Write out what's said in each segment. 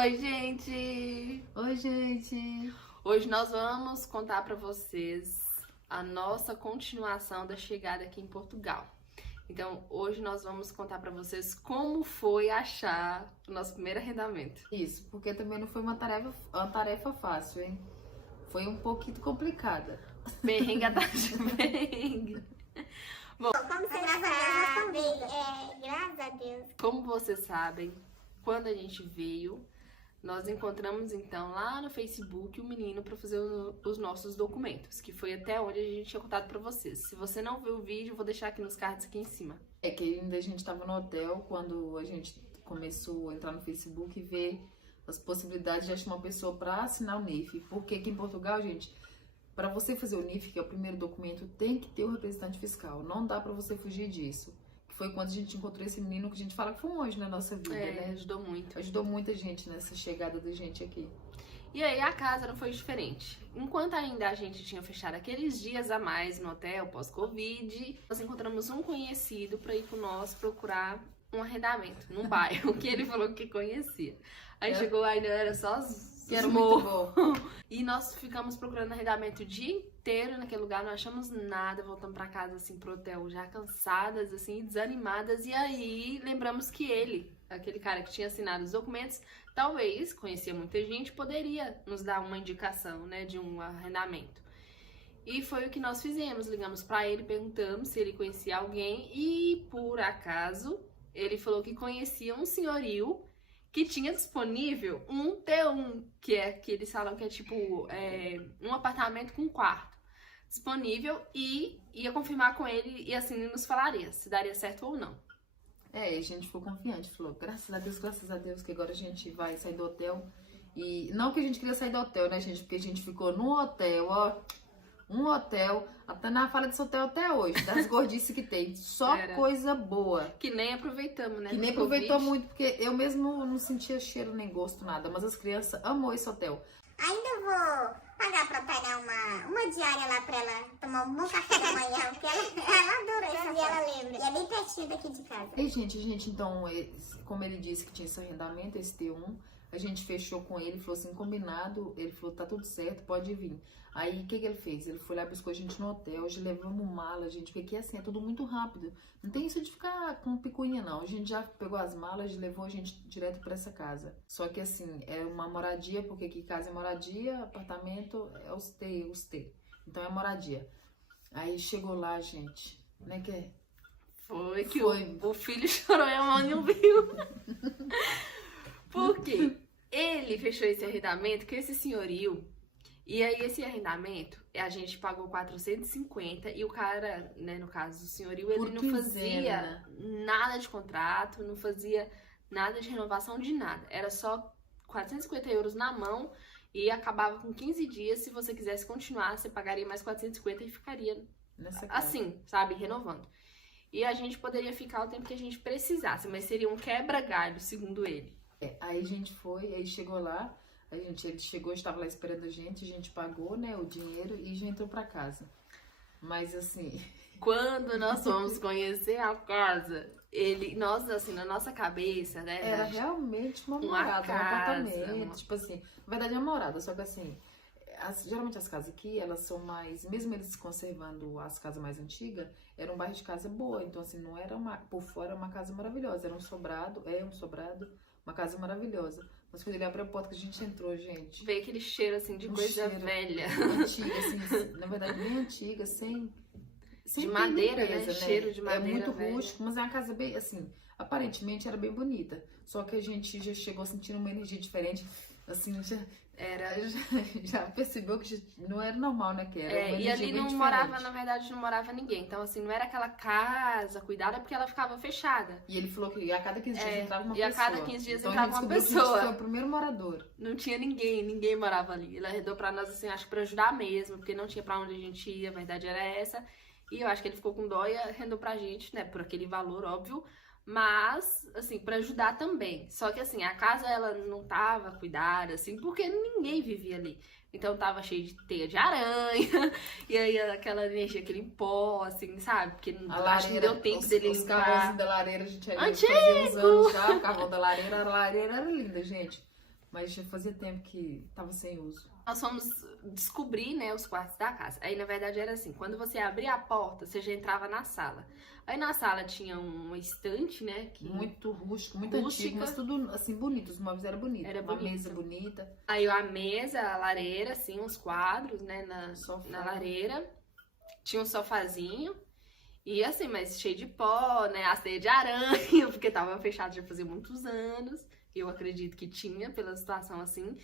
Oi, gente! Oi, gente! Hoje nós vamos contar pra vocês a nossa continuação da chegada aqui em Portugal. Então, hoje nós vamos contar pra vocês como foi achar o nosso primeiro arrendamento. Isso, porque também não foi uma tarefa fácil, hein? Foi um pouquinho complicada. Perrengue atrás de perrengue. Como você graças a Deus respondeu. Graças a Deus. Como vocês sabem, quando a gente veio, nós encontramos então lá no Facebook o menino para fazer os nossos documentos, que foi até onde a gente tinha contado para vocês. Se você não viu o vídeo, eu vou deixar aqui nos cards aqui em cima. É que ainda a gente estava no hotel quando a gente começou a entrar no Facebook e ver as possibilidades de achar uma pessoa para assinar o NIF. Porque aqui em Portugal, gente, para você fazer o NIF, que é o primeiro documento, tem que ter o representante fiscal. Não dá para você fugir disso. Foi quando a gente encontrou esse menino que a gente fala que foi um anjo na nossa vida, né? Ajudou muito. Ajudou muita gente nessa chegada da gente aqui. E aí a casa não foi diferente. Enquanto ainda a gente tinha fechado aqueles dias a mais no hotel pós-Covid, nós encontramos um conhecido para ir com nós procurar um arrendamento num bairro que ele falou que conhecia. Aí chegou lá e era só os Que era muito bom. E nós ficamos procurando arrendamento o dia inteiro naquele lugar, não achamos nada, voltamos pra casa, assim, pro hotel, já cansadas, assim, desanimadas. E aí, lembramos que ele, aquele cara que tinha assinado os documentos, talvez, conhecia muita gente, poderia nos dar uma indicação, né, de um arrendamento. E foi o que nós fizemos, ligamos pra ele, perguntamos se ele conhecia alguém e, por acaso, ele falou que conhecia um senhorio que tinha disponível um T1, que eles falam que é tipo um apartamento com quarto disponível, e ia confirmar com ele e assim nos falaria se daria certo ou não. É, a gente ficou confiante, falou, graças a Deus, que agora a gente vai sair do hotel. E não que a gente queria sair do hotel, né, gente? Porque a gente ficou no hotel, ó, um hotel, até na fala desse hotel até hoje, das gordices que tem, só coisa boa. Que nem aproveitamos, né? Que nem aproveitou muito, porque eu mesmo não sentia cheiro nem gosto, nada, mas as crianças amou esse hotel. Ainda vou pagar pra pegar uma diária lá pra ela tomar um bom café da manhã, porque ela adora isso e ela lembra. E é bem pertinho daqui de casa. E, gente, então, como ele disse que tinha esse arrendamento, esse T1, a gente fechou com ele, falou assim, combinado, ele falou, tá tudo certo, pode vir. Aí, o que ele fez? Ele foi lá, buscou a gente no hotel, hoje levamos mala, gente, porque aqui assim, é tudo muito rápido. Não tem isso de ficar com picuinha, não. A gente já pegou as malas e levou a gente direto pra essa casa. Só que assim, é uma moradia, porque aqui casa é moradia, apartamento é os T. Então é moradia. Aí chegou lá, gente, né, que Foi que o filho chorou e a mãe não viu. Por quê? Ele fechou esse arrendamento com esse senhorio. E aí esse arrendamento, a gente pagou 450 e o cara, né, no caso o senhorio, ele não fazia nada de contrato, não fazia nada de renovação de nada. Era só 450 euros na mão e acabava com 15 dias. Se você quisesse continuar, você pagaria mais 450 e ficaria assim, sabe, renovando. E a gente poderia ficar o tempo que a gente precisasse, mas seria um quebra-galho, segundo ele. Aí a gente foi, aí chegou lá, ele chegou, estava lá esperando a gente pagou, né, o dinheiro e já entrou pra casa. Mas assim... Quando nós fomos conhecer a casa, nós, assim, na nossa cabeça, né? Era realmente uma morada, um apartamento, tipo assim, na verdade é uma morada, só que assim, geralmente as casas aqui, elas são mais, mesmo eles conservando as casas mais antigas, era um bairro de casa boa, então assim, não era por fora uma casa maravilhosa, era um sobrado, uma casa maravilhosa. Mas quando ele abriu a porta que a gente entrou, gente... Veio aquele cheiro, assim, de coisa velha. Antiga, assim, na verdade bem antiga, sem de madeira, limpeza, né? Cheiro de madeira. É muito velha. rústico, mas é uma casa bem, assim, aparentemente era bem bonita. Só que a gente já chegou sentindo uma energia diferente, assim, já percebeu que não era normal, né? Que era uma e ali não diferente. morava, na verdade, não morava ninguém. Então, assim, não era aquela casa cuidada porque ela ficava fechada. E ele falou que a cada 15 dias entrava uma pessoa. E a cada 15 dias então, entrava uma pessoa. Que a gente foi o primeiro morador. Não tinha ninguém morava ali. Ele arredou pra nós, assim, acho que pra ajudar mesmo, porque não tinha pra onde a gente ir, a verdade era essa. E eu acho que ele ficou com dó e arrendou pra gente, né, por aquele valor, óbvio. Mas, assim, pra ajudar também. Só que, assim, a casa, ela não tava cuidada, assim, porque ninguém vivia ali. Então, tava cheio de teia de aranha, e aí aquela energia, aquele pó, assim, sabe? Porque acho que não deu tempo dele limpar. Os carvões da lareira, a gente Antigo! fazia uns anos já, o carvão da lareira, a lareira era linda, gente. mas já fazia tempo que tava sem uso. Nós fomos descobrir, né, os quartos da casa. Aí, na verdade, era assim, quando você abria a porta, você já entrava na sala. Aí, na sala tinha uma estante, né, que... Muito rústico, muito antigo, mas tudo, assim, bonito. Os móveis eram bonitos. Era uma bonito. mesa bonita. Aí, a mesa, a lareira, assim, uns quadros, né, Sofá. na lareira. Tinha um sofazinho. E assim, mas cheio de pó, né, a teia de aranha, porque tava fechado já fazia muitos anos. Eu acredito que tinha, pela situação assim.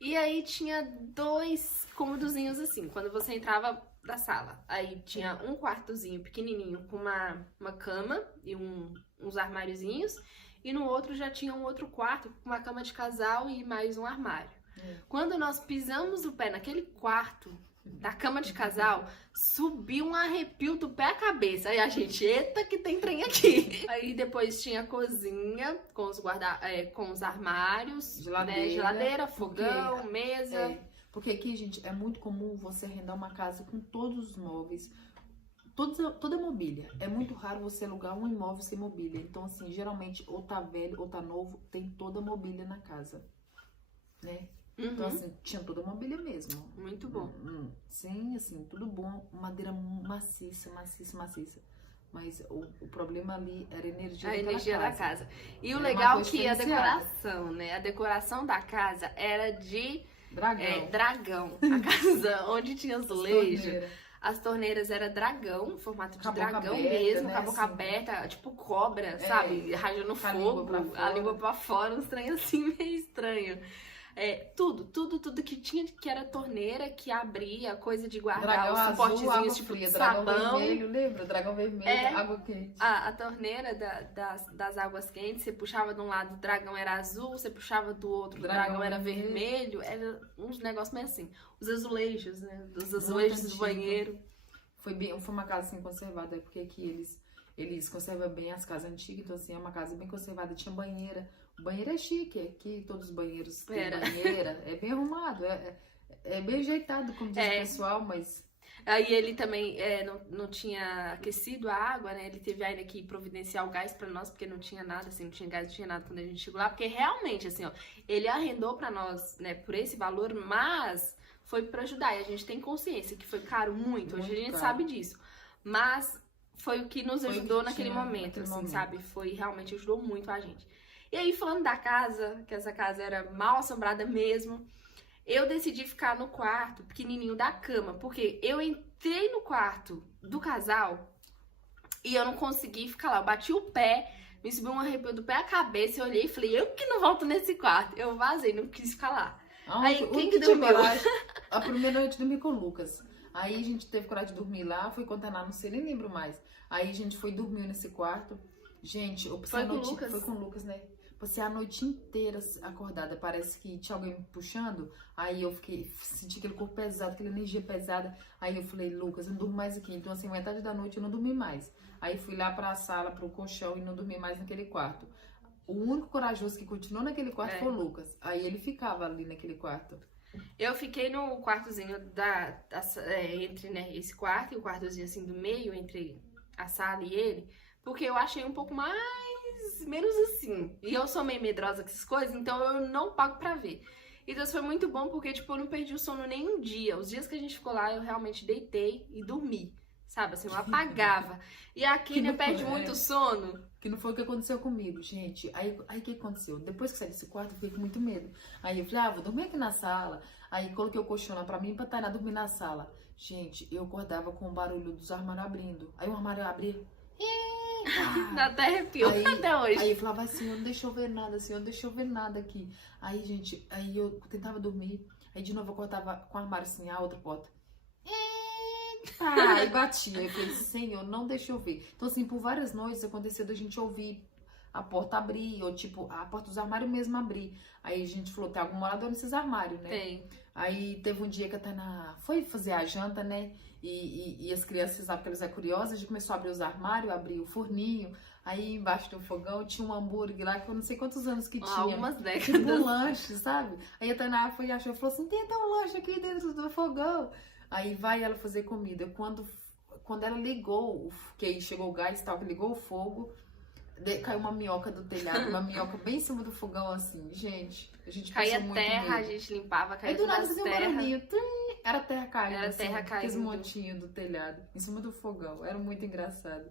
E aí tinha 2 cômodozinhos assim, quando você entrava da sala. Aí tinha um quartozinho pequenininho com uma cama e uns armáriozinhos. E no outro já tinha um outro quarto com uma cama de casal e mais um armário. Quando nós pisamos o pé naquele quarto da cama de casal, subiu um arrepio do pé à cabeça. Aí a gente, eita que tem trem aqui. Aí depois tinha a cozinha com com os armários, geladeira, fogão, mesa. Porque aqui, gente, é muito comum você arrendar uma casa com todos os móveis, toda a mobília. É muito raro você alugar um imóvel sem mobília. Então, assim, geralmente, ou tá velho ou tá novo, tem toda a mobília na casa, né? Então, assim, tinha toda a mobília mesmo. Muito bom. Sim, assim, tudo bom. Madeira maciça. Mas o problema ali era a energia da casa. E o legal é que a decoração, né? A decoração da casa era de dragão. A casa onde tinha azulejo. As torneiras era dragão, formato de dragão mesmo, com a boca aberta, tipo cobra, sabe? Rajando fogo, a língua pra fora, uns trem assim meio estranho. Tudo que tinha, que era torneira, que abria, coisa de guardar, os suportezinhos tipo fria, sabão. Dragão vermelho, lembra? Dragão vermelho, água quente. A torneira das águas quentes, você puxava de um lado, o dragão era azul, você puxava do outro, o dragão era vermelho. Era uns negócios meio assim. Os azulejos, né? Os azulejos do banheiro. Foi uma casa assim conservada, porque aqui eles conservam bem as casas antigas, então assim, é uma casa bem conservada, tinha banheira. O banheiro é chique, aqui todos os banheiros têm banheira, é bem arrumado, é bem ajeitado, como diz o pessoal, mas... Aí ele também não tinha aquecido a água, né? Ele teve ainda que providenciar o gás pra nós, porque não tinha nada, assim, não tinha gás, não tinha nada quando a gente chegou lá, porque realmente, assim, ó, ele arrendou pra nós, né, por esse valor, mas foi pra ajudar, e a gente tem consciência que foi caro muito, hoje a gente sabe disso, mas foi o que nos ajudou naquele momento, assim, sabe? Foi, realmente ajudou muito a gente. E aí, falando da casa, que essa casa era mal assombrada mesmo, eu decidi ficar no quarto pequenininho da cama, porque eu entrei no quarto do casal e eu não consegui ficar lá. Eu bati o pé, me subiu um arrepio do pé à cabeça, eu olhei e falei, eu que não volto nesse quarto. Eu vazei, não quis ficar lá. Aí, quem que dormiu? A primeira noite eu dormi com o Lucas. Aí a gente teve coragem de dormir lá, foi contar lá, não sei, nem lembro mais. Aí a gente foi dormir nesse quarto. Gente, foi com o Lucas? Foi com o Lucas, né? Passei a noite inteira acordada, parece que tinha alguém me puxando, aí eu senti aquele corpo pesado, aquela energia pesada, aí eu falei, Lucas, eu não durmo mais aqui, então assim, metade da noite eu não dormi mais, aí fui lá pra sala, pro colchão e não dormi mais naquele quarto. O único corajoso que continuou naquele quarto foi o Lucas, aí ele ficava ali naquele quarto. Eu fiquei no quartozinho entre, né, esse quarto e o quartozinho assim do meio, entre a sala e ele, porque eu achei um pouco menos assim. E eu sou meio medrosa com essas coisas, então eu não pago pra ver. Então isso foi muito bom, porque tipo, eu não perdi o sono nem um dia. Os dias que a gente ficou lá, eu realmente deitei e dormi. Sabe, assim, eu apagava. E aqui, né, perde muito sono. Que não foi o que aconteceu comigo, gente. Aí o que aconteceu? Depois que saí desse quarto, eu fiquei com muito medo. Aí eu falei, vou dormir aqui na sala. Aí coloquei o colchão lá pra mim, pra Tainá dormir na sala. Gente, eu acordava com o barulho dos armários abrindo. Aí o armário abria. Dá até arrepio até hoje. Aí eu falava assim, não deixa eu ver nada, assim, não deixa eu ver nada aqui. Aí, gente, aí eu tentava dormir. Aí de novo eu acordava com o armário assim, a outra porta. Aí batia. Eu falei, Senhor, não deixa eu ver. Então, assim, por várias noites aconteceu da gente ouvir a porta abrir, ou tipo, a porta dos armários mesmo abrir. Aí a gente falou, tem algum morador nesses armários, né? Tem. Aí teve um dia que a Tainá foi fazer a janta, né? E as crianças, sabe que elas são curiosas, a gente começou a abrir os armários, abrir o forninho. Aí embaixo do fogão tinha um hambúrguer lá, que eu não sei quantos anos que tinha. Algumas décadas. Tipo um lanche, sabe? Aí a Tainá foi e achou, falou assim, tem até um lanche aqui dentro do fogão. Aí vai ela fazer comida. Quando ela ligou, que aí chegou o gás e tal, que ligou o fogo, caiu uma minhoca do telhado, uma minhoca bem em cima do fogão, assim, gente. A gente Caía passou muito terra, a medo. gente limpava, caía Aí do tudo nada as fazia um terras. barulhinho. Era terra caindo. Era assim, terra aqueles caindo. montinhos do telhado, em cima do fogão. Era muito engraçado.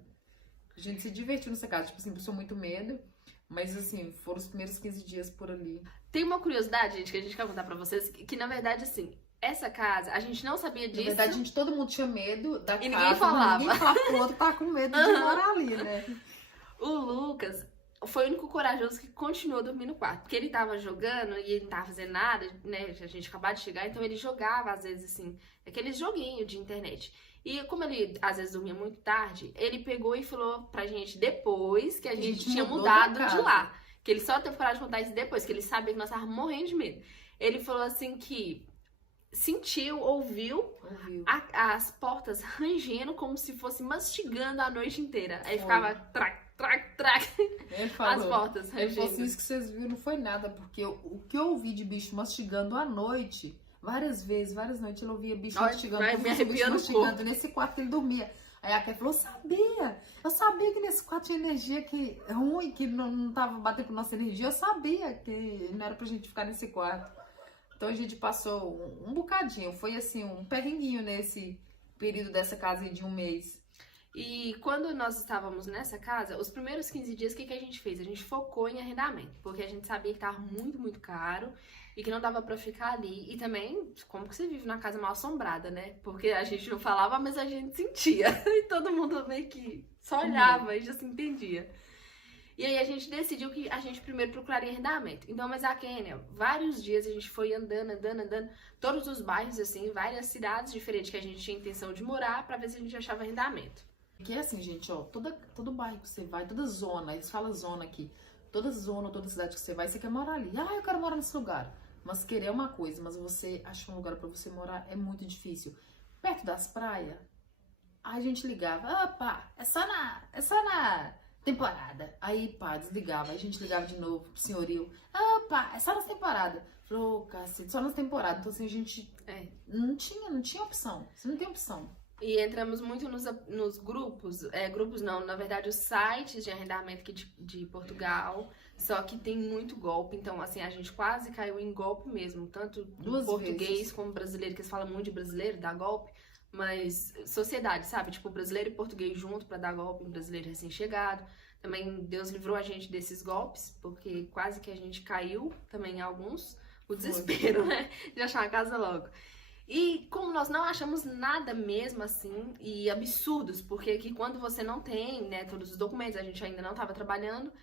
A gente se divertiu nessa casa. Tipo assim, passou muito medo. Mas assim, foram os primeiros 15 dias por ali. Tem uma curiosidade, gente, que a gente quer contar pra vocês, que na verdade, assim, essa casa, a gente não sabia disso. Na verdade, todo mundo tinha medo da casa. E ninguém falava. Mas ninguém falava pro outro, tava com medo de morar ali, né? O Lucas foi o único corajoso que continuou dormindo no quarto. Porque ele tava jogando e ele não tava fazendo nada, né? A gente acabou de chegar, então ele jogava, às vezes, assim, aqueles joguinhos de internet. E como ele, às vezes, dormia muito tarde, ele pegou e falou pra gente depois que a gente tinha mudou mudado da de casa. lá. Que ele só teve coragem de contar isso depois, que ele sabia que nós távamos morrendo de medo. Ele falou assim que sentiu, ouviu as portas rangendo como se fosse mastigando a noite inteira. Aí Foi. ficava trac, trac, trac, Ele as falou. portas Ele falou assim, rangendo. isso que vocês viram não foi nada, porque o que eu ouvi de bicho mastigando à noite, várias vezes, várias noites, ele ouvia bicho Olha, mastigando, vai como me se fosse bicho arrepiando o mastigando nesse quarto que ele dormia. Aí a Ké falou, eu sabia que nesse quarto tinha energia que ruim, que não tava batendo com nossa energia, eu sabia que não era pra gente ficar nesse quarto. Então a gente passou um bocadinho, foi assim, um perrenguinho nesse período dessa casa aí de um mês. E quando nós estávamos nessa casa, os primeiros 15 dias, o que a gente fez? A gente focou em arrendamento, porque a gente sabia que tava muito, muito caro e que não dava pra ficar ali. E também, como que você vive numa casa mal assombrada, né? Porque a gente não falava, mas a gente sentia. E todo mundo meio que só olhava e já se entendia. E aí a gente decidiu que a gente primeiro procuraria arrendamento. Então, mas a Kênia, vários dias a gente foi andando, todos os bairros, assim, várias cidades diferentes que a gente tinha intenção de morar, pra ver se a gente achava arrendamento. Porque é assim, gente, ó, todo bairro que você vai, toda zona, eles falam zona aqui, toda zona, toda cidade que você vai, você quer morar ali. Ah, eu quero morar nesse lugar. Mas querer é uma coisa, mas você achar um lugar pra você morar é muito difícil. Perto das praias, a gente ligava, opa, é só na temporada. Aí, pá, desligava, aí a gente ligava de novo pro senhorio, opa, é só na temporada. Falou, cacete, só na temporada. Então assim, a gente não tinha opção, você não tem opção. E entramos muito nos grupos, grupos não, na verdade os sites de arrendamento aqui de Portugal, só que tem muito golpe, então assim, a gente quase caiu em golpe mesmo, tanto Duas português vezes. como brasileiro, que eles falam muito de brasileiro, dá golpe, mas sociedade, sabe, tipo brasileiro e português junto pra dar golpe em brasileiro recém-chegado. Também Deus livrou a gente desses golpes, porque quase que a gente caiu também em alguns, o desespero, né, de achar a casa logo. E como nós não achamos nada mesmo assim, e absurdos, porque aqui quando você não tem, né, todos os documentos, a gente ainda não estava trabalhando,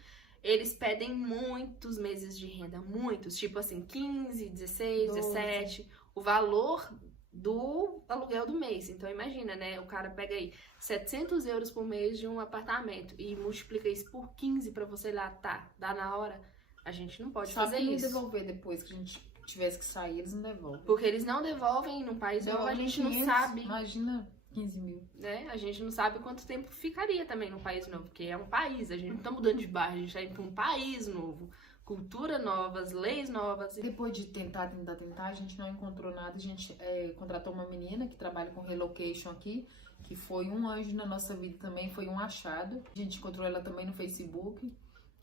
eles pedem muitos meses de renda, muitos, tipo assim, 15, 16, 17, o valor do aluguel do mês. Então imagina, né, o cara pega aí 700 euros por mês de um apartamento e multiplica isso por 15 pra você lá, tá, dá na hora, a gente não pode fazer que isso. devolver depois que a gente tivesse que sair, eles não devolvem. Porque eles não devolvem num país novo, a gente não 500, sabe. Imagina 15 mil. Né? A gente não sabe quanto tempo ficaria também num país novo, porque é um país, a gente não tá mudando de bairro, a gente tá indo pra um país novo, cultura novas, leis novas. Depois de tentar, a gente não encontrou nada, a gente contratou uma menina que trabalha com relocation aqui, que foi um anjo na nossa vida também, foi um achado. A gente encontrou ela também no Facebook.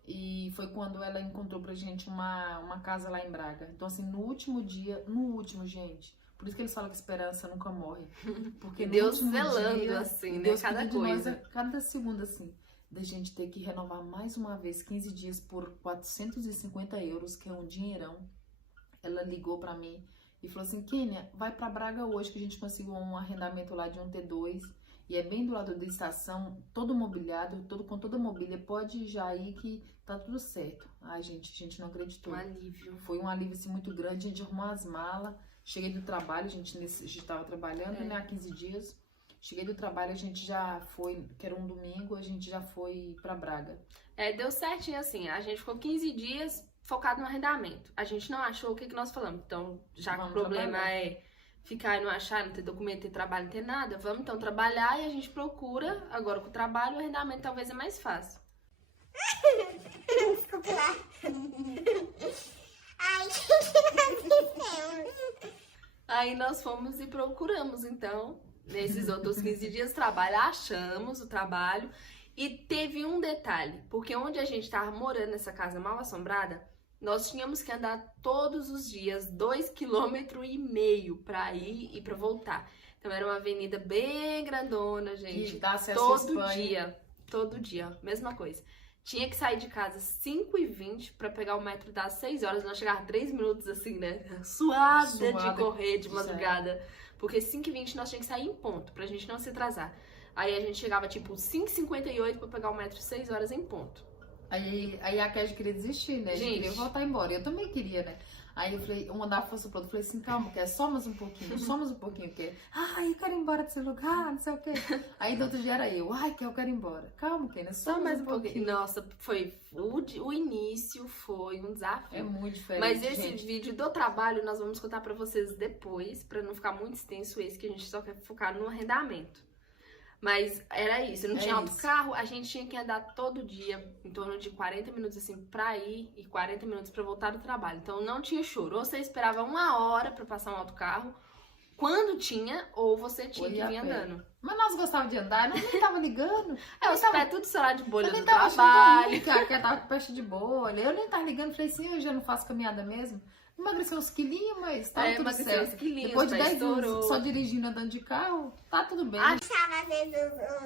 E foi quando ela encontrou pra gente uma casa lá em Braga. Então, assim, no último, gente. Por isso que eles falam que esperança nunca morre. Porque Deus no último zelando, dia, assim, né? Deus Cada cuida de nós coisa. cada segundo, assim. Da gente ter que renovar mais uma vez 15 dias por 450 euros, que é um dinheirão. Ela ligou pra mim e falou assim, Kênia, vai pra Braga hoje que a gente conseguiu um arrendamento lá de um T2. E é bem do lado da estação, todo mobiliado, com toda a mobília. Pode já ir que tá tudo certo. Ai, gente, a gente não acreditou. Um alívio. Foi um alívio assim, muito grande. A gente arrumou as malas. Cheguei do trabalho, a gente tava trabalhando, né, há 15 dias. Cheguei do trabalho, a gente já foi, que era um domingo, a gente já foi pra Braga. Deu certinho assim, a gente ficou 15 dias focado no arrendamento. A gente não achou o que nós falamos. Então, já que o problema trabalhar. Ficar e não achar, não ter documento, ter trabalho, não ter nada, vamos então trabalhar e a gente procura. Agora com o trabalho, o arrendamento talvez é mais fácil. Desculpa lá. Ai, o que nós fizemos? Aí nós fomos e procuramos, então, nesses outros 15 dias, trabalho, achamos o trabalho. E teve um detalhe, porque onde a gente tava morando nessa casa mal assombrada, nós tínhamos que andar todos os dias 2,5 km pra ir e pra voltar. Então era uma avenida bem grandona, gente. E dá acesso à Todo dia, mesma coisa. Tinha que sair de casa 5h20 pra pegar o metro das 6 horas. Nós chegávamos 3 minutos assim, né? Suada de correr de madrugada. Porque 5h20 nós tínhamos que sair em ponto, pra gente não se atrasar. Aí a gente chegava tipo 5h58 pra pegar o metro 6 horas em ponto. Aí a Kézia queria desistir, né? Gente. Queria voltar embora. Eu também queria, né? Aí eu falei, uma dava força pro outro. Eu falei assim, calma, que é só mais um pouquinho, porque eu quero ir embora desse lugar, não sei o quê. Aí do outro dia era que eu quero ir embora. Calma, Ken, é só mais um pouquinho. Nossa, o início foi um desafio. É muito diferente. Mas esse gente. vídeo do trabalho nós vamos contar pra vocês depois, pra não ficar muito extenso esse, que a gente só quer focar no arrendamento. Mas era isso, não tinha autocarro, a gente tinha que andar todo dia, em torno de 40 minutos assim pra ir e 40 minutos pra voltar do trabalho. Então não tinha choro, ou você esperava 1 hora pra passar um autocarro, quando tinha, ou você tinha que vir andando. Mas nós gostávamos de andar, nós nem tava ligando. Os pés tudo estourado de bolha eu do tava trabalho. Que a tava com peste de bolha. Eu nem tava ligando, falei assim, eu já não faço caminhada mesmo. Emagreceu uns quilinhos, mas tá tudo certo. Depois de 10 anos só dirigindo, andando de carro, tá tudo bem. Achava às vezes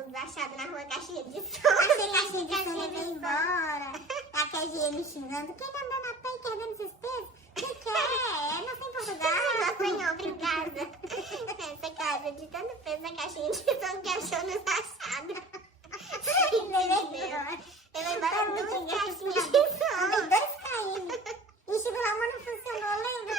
os achados na rua, caixinha de som. Achei caixinha de som, levei embora. A Kézia me xingando. Quem tá andando a pé e quer ver esses pesos? Que quer? Não tem Portugal. Ela apanhou, obrigada. Essa casa de tanto peso na caixinha de som que achou nos achados. Levei embora. Levei embora 2 caixinhas de som. Levei 2 caindo. E chegou lá, mas não funcionou, lembra?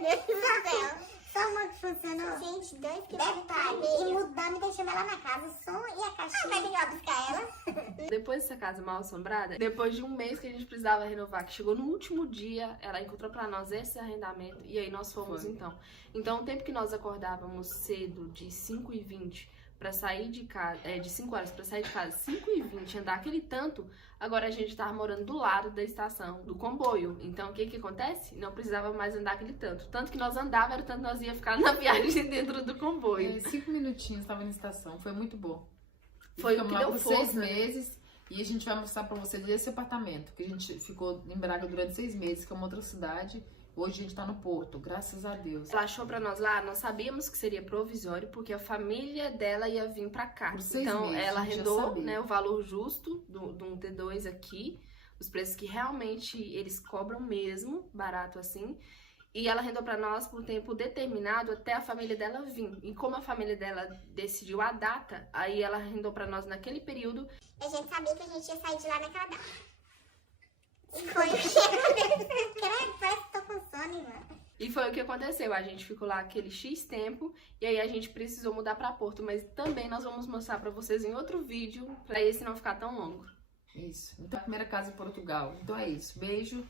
Meu Deus do céu. Só uma que funcionou. Gente, 2 que detalhe. E mudando e deixando ela na casa, o som e a caixinha. Vai ter que ir lá buscar ela. Depois dessa casa mal assombrada, depois de um mês que a gente precisava renovar, que chegou no último dia, ela encontrou pra nós esse arrendamento e aí nós fomos então. Então o tempo que nós acordávamos cedo, de 5h20 pra sair de casa, de 5 horas pra sair de casa, 5h20, andar aquele tanto, agora a gente tava morando do lado da estação, do comboio. Então, o que que acontece? Não precisava mais andar aquele tanto. Tanto que nós andávamos, era tanto que nós ia ficar na viagem dentro do comboio. 5 minutinhos tava na estação, foi muito bom. Foi o que deu por força, 6 meses, e a gente vai mostrar pra vocês esse apartamento, que a gente ficou em Braga durante 6 meses, que é uma outra cidade. Hoje a gente tá no Porto, graças a Deus. Ela achou pra nós lá, nós sabíamos que seria provisório, porque a família dela ia vir pra cá. Por 6 então, meses, ela a gente já arrendou, sabia. né, o valor justo de um T2 aqui, os preços que realmente eles cobram mesmo, barato assim. E ela arrendou pra nós por um tempo determinado até a família dela vir. E como a família dela decidiu a data, aí ela arrendou pra nós naquele período. A gente sabia que a gente ia sair de lá naquela data. E foi o que aconteceu. Credo, parece que tô com sono, irmã. E foi o que aconteceu, a gente ficou lá aquele X tempo e aí a gente precisou mudar pra Porto, mas também nós vamos mostrar pra vocês em outro vídeo, pra esse não ficar tão longo. Isso. Então, a primeira casa em Portugal. Então é isso. Beijo.